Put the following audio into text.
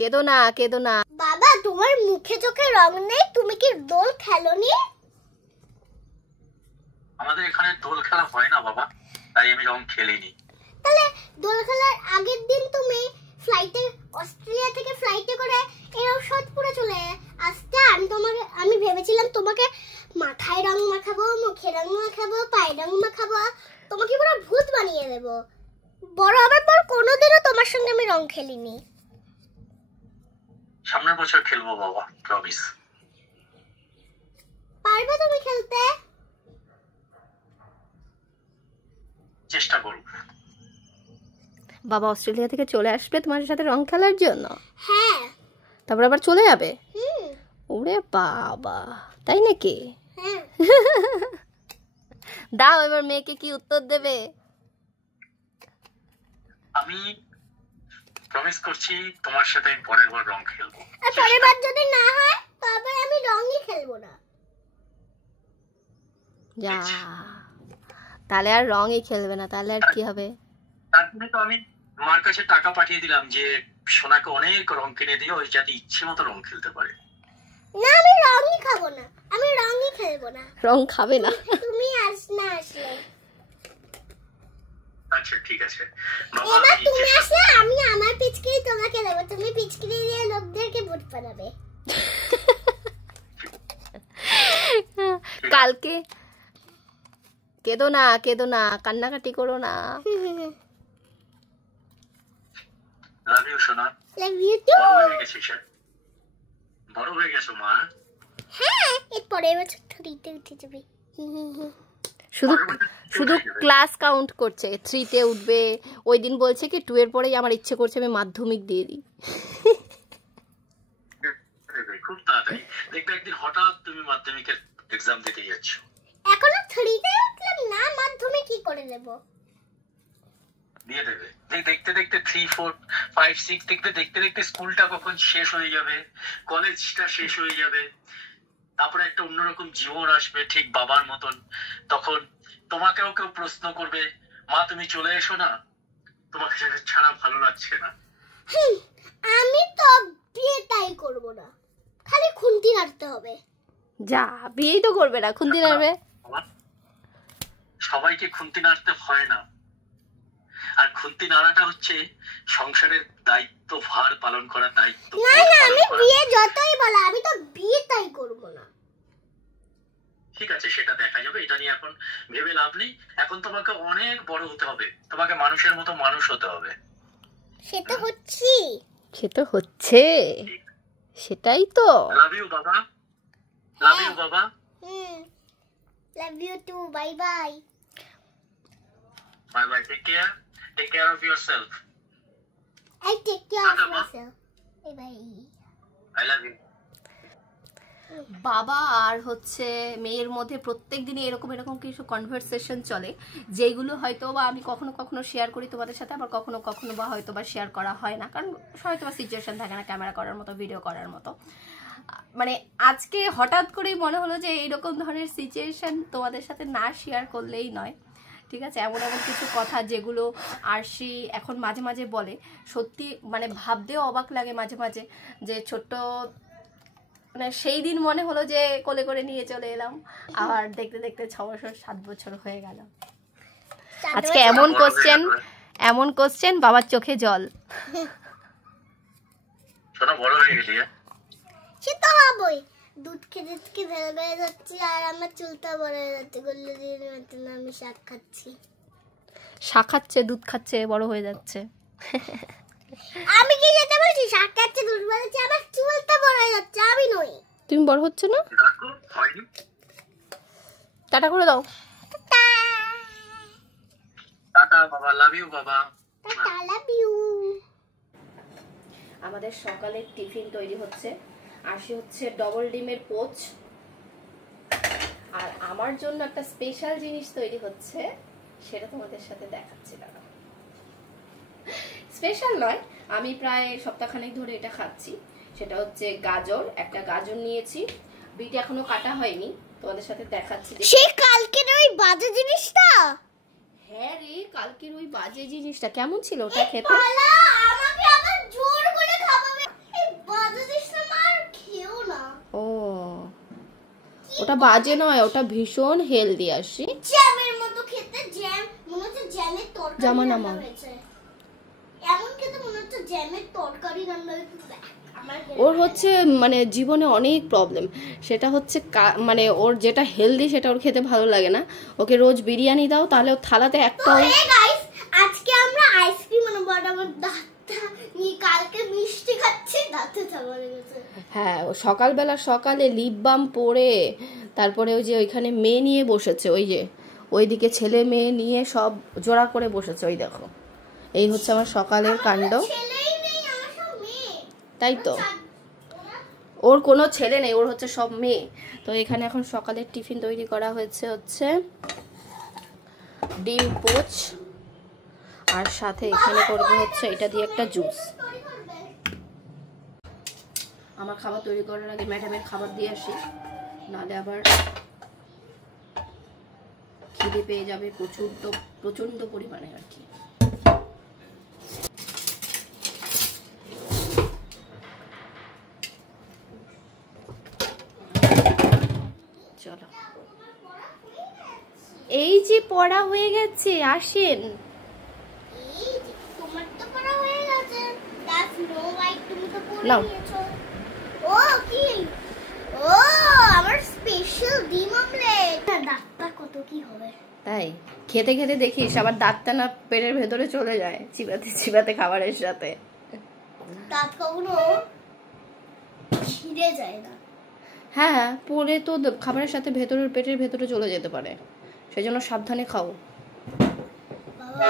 কেঁদো না, কেঁদো না। বাবা তোমার মুখে চোখে রং নেই, তুমি কি দোল খেলোনি? আমাদের এখানে দোল খেলা হয় না বাবা, তাই আমি রং খেলিনি। তাহলে দোল খেলার আগের দিন তুমি ফ্লাইটে, অস্ট্রেলিয়া থেকে ফ্লাইটে করে এরশাদপুরে চলে আসতে। আমি ভেবেছিলাম তোমাকে মাথায় রং মাখাবো, মুখে রং মাখাবো, পায়ে রং মাখাবো, তোমাকে পুরো ভূত বানিয়ে দেব। বড় হবার পর কোনোদিনও তোমার সঙ্গে আমি রং খেলিনি। সামনের বছর খেলবো বাবা, প্রমিস। পারবে তুমি খেলতে? চেষ্টা করব। বাবা অস্ট্রেলিয়া থেকে চলে আসবে তোমার সাথে রং খেলার জন্য? হ্যাঁ। তারপর আবার চলে যাবে? ওরে বাবা, তাই নাকি? হ্যাঁ। দাও এবার মেয়েকে কি উত্তর দেবে? আমি প্রমিস করছি তোমার সাথে আমি পরের বার রং খেলবো। আর পরের বার যদি না হয় তবে আমি রংই খেলবো না। যা, তাহলে আর রংই খেলবে না, তাহলে আর কি হবে? তারপরে তো আমি মার কাছে টাকা পাঠিয়ে দিলাম যে সোনাকে অনেক রং কিনে দিও, ওই যাতে ইচ্ছে মতো রং খেলতে পারে। না আমি রংই খাবো না, আমি রংই খেলবো না। রং খাবে না? তুমি আসলে আচ্ছা ঠিক আছে বাবা, এবার আমি তুমি চেষ্টা আসলে আমি আমার পিচকিরি তোমাকে দেবো, তুমি পিচকিরি দিয়ে লোকদেরকে ভূত বানাবে। কালকে কেঁদো না, কেঁদো না, কান্নাকাটি করো না। লাভ ইউ সোনা। Love you too. বড় হয়ে গেছিস, বড় হয়ে গেছো মা। হ্যাঁ, এর পরের বছর থ্রিতে উঠে যাবে। শুধু শুধু ক্লাস কাউন্ট করছে, 3-তে উঠবে। ওই দিন বলছে কি 2 এর পরেই আমার ইচ্ছে করছে আমি মাধ্যমিক দিয়ে দিই। খুব তাড়াতাড়ি দেখবে একদিন হঠাৎ তুমি মাধ্যমিকের এক্সাম দিতে যাচ্ছ। এখনো 3তে উঠলাম না, মাধ্যমিক কি করে দেব? দিয়ে দেবে। দেখতে দেখতে 3, 4, 5, 6 দেখতে দেখতে স্কুলটা কখন শেষ হয়ে যাবে, কলেজটা শেষ হয়ে যাবে, তারপরে একটা অন্যরকম জীবন আসবে ঠিক বাবার মতন। তখন তোমাকেও কেউ প্রশ্ন করবে, মা তুমি চলে এসো না, তোমাকে ছাড়া ভালো লাগছে না। আমি তো বিয়েটাই করব না, খালি খুন্তি নাড়তে হবে। যা, বিয়েই তো করবে না, খুন্তি নাড়বে? সবাইকে খুন্তি নাড়তে হয় না, আর খুন্তি নাড়াটা হচ্ছে সংসারের দায়িত্ব ভার পালন করার দায়িত্ব। না না, আমি বিয়ে যতই বলো আমি তো বিয়েটাই করব না। ঠিক আছে, সেটা দেখা যাবে, এটা নিয়ে এখন ভেবে লাভ নেই। এখন তোমাকে অনেক বড় হতে হবে, তোমাকে মানুষের মতো মানুষ হতে হবে। সেটা হচ্ছে, সে তো হচ্ছে, সেটাই তো। লাভ ইউ বাবা, লাভ ইউ বাবা। Love you too, bye bye. Bye bye, take care of yourself. I take care of myself. Bye bye. I love you. বাবা আর হচ্ছে মেয়ের মধ্যে প্রত্যেক দিনই এরকম এরকম কিছু কনভারসেশন চলে, যেগুলো হয়তো বা আমি কখনো কখনো শেয়ার করি তোমাদের সাথে, আবার কখনো কখনো বা হয়তো বা শেয়ার করা হয় না, কারণ হয়তো বা সিচুয়েশন থাকে না ক্যামেরা করার মতো, ভিডিও করার মতো। মানে আজকে হঠাৎ করেই মনে হলো যে এইরকম ধরনের সিচুয়েশন তোমাদের সাথে না শেয়ার করলেই নয়। ঠিক আছে, এমন এমন কিছু কথা যেগুলো আরশি এখন মাঝে মাঝে বলে, সত্যি মানে ভাবতেও অবাক লাগে মাঝে মাঝে, যে ছোট্ট মানে সেই দিন মনে হলো যে কোলে করে নিয়ে চলে এলাম, আর দেখতে দেখতে 6 বছর 7 বছর হয়ে গেল। আজকে এমন কোশ্চেন বাবার চোখে জল। ছোট বড় হয়ে গেলি? সে তো হবেই, দুধ খেতে ভেবে যাচ্ছি আর আমার চুলটা বড় হয়ে যাচ্ছে, গোল্লুদির মতন আমি শাক খাচ্ছি। শাক খাচ্ছে, দুধ খাচ্ছে, বড় হয়ে যাচ্ছে। আমি কি যেতে বলছি? শাক খাচ্ছে, দুধ বলেছি, আমার চুলটা বড় হয়ে যাচ্ছে, আমি নই। তুমি বড় হচ্ছে না? টাটা করে দাও। টাটা বাবা, লাভ ইউ বাবা। Tata, love you. আমাদের সকালের টিফিন তৈরি হচ্ছে, আরশি হচ্ছে ডবল ডিমের পোচ, আর আমার জন্য একটা স্পেশাল জিনিস তৈরি হচ্ছে, সেটা তোমাদের সাথে দেখাচ্ছি। দাঁড়াও, স্পেশাল নয়, আমি প্রায় সপ্তাহখানেক ধরে এটা খাচ্ছি। সেটা হচ্ছে গাজর, একটা গাজর নিয়েছি, বিট এখনো কাটা হয়নি, তোমাদের সাথে দেখাচ্ছি। সেই কালকের ওই বাজে জিনিসটা? হ্যাঁ রে, কালকের ওই বাজে জিনিসটা কেমন ছিল ওটা খেতে? আমাকে আবার জোর করে খাওয়াবে। ওটা বাজে নয়, ওটা ভীষণ হেলদি আসি। জ্যামের মতো খেতে, জ্যাম মনে হচ্ছে জ্যামের তরকারি জামা রান্না নামাও। হয়েছে, এমন খেতে মনে হচ্ছে জ্যামের তরকারি রান্না হয়েছে। ওর হচ্ছে মানে জীবনে অনেক প্রবলেম, সেটা হচ্ছে মানে ওর যেটা হেলদি সেটা ওর খেতে ভালো লাগে না। ওকে রোজ বিরিয়ানি দাও তাহলে ওর থালাতে একটাও। গাইস আজকে আমরা আইসক্রিম বানাবো, আর আমার দাঁতটা নিয়ে কালকে মিষ্টি খাচ্ছি, দাঁতে চাপা লেগেছে। হ্যাঁ, ও সকালে লিপ বাম পরে তারপরে ওই যে ওইখানে মেয়ে নিয়ে বসেছে, ওই যে ওইদিকে ছেলে মেয়ে নিয়ে সব জোড়া করে বসেছে, ওই দেখো। এই হচ্ছে আমার সকালের কাণ্ড। ছেলেই নেই, আমার সব মেয়ে। তাই তো, ওর কোনো ছেলে নেই, ওর হচ্ছে সব মেয়ে। তো এখানে এখন সকালের টিফিন তৈরি করা হয়েছে হচ্ছে ডিম পোচ, আর সাথে এখানে করবো হচ্ছে এটা দিয়ে একটা জুস। আমার খাবার তৈরি করার আগে ম্যাডামের খাবার দিয়ে আসি, নাহলে আবার খিদে পেয়ে যাবে প্রচন্ড পরিমাণে আর কি। চলো, এই যে পড়া হয়ে গেছে, আসেন। এই যে, তোমার তো পড়া হয়ে গেছে। দ্যাটস নো হোয়াইট, তুমি তো পড়ে নাও। নিয়েছো। ও কি, ও আমার স্পেশাল ডিম অমলেট। দাঁতটা কত কি হবে। তাই খেতে খেতে দেখিস আবার দাঁতটা না পেটের ভেতরে চলে যায় চিবাতে খাবারের সাথে। দাঁত কখনো ছিঁড়ে যায় না। হ্যাঁ, পরে তো খাবারের সাথে পেটের ভেতরে চলে যেতে পারে, সেই জন্য সাবধানে খাও। বাবা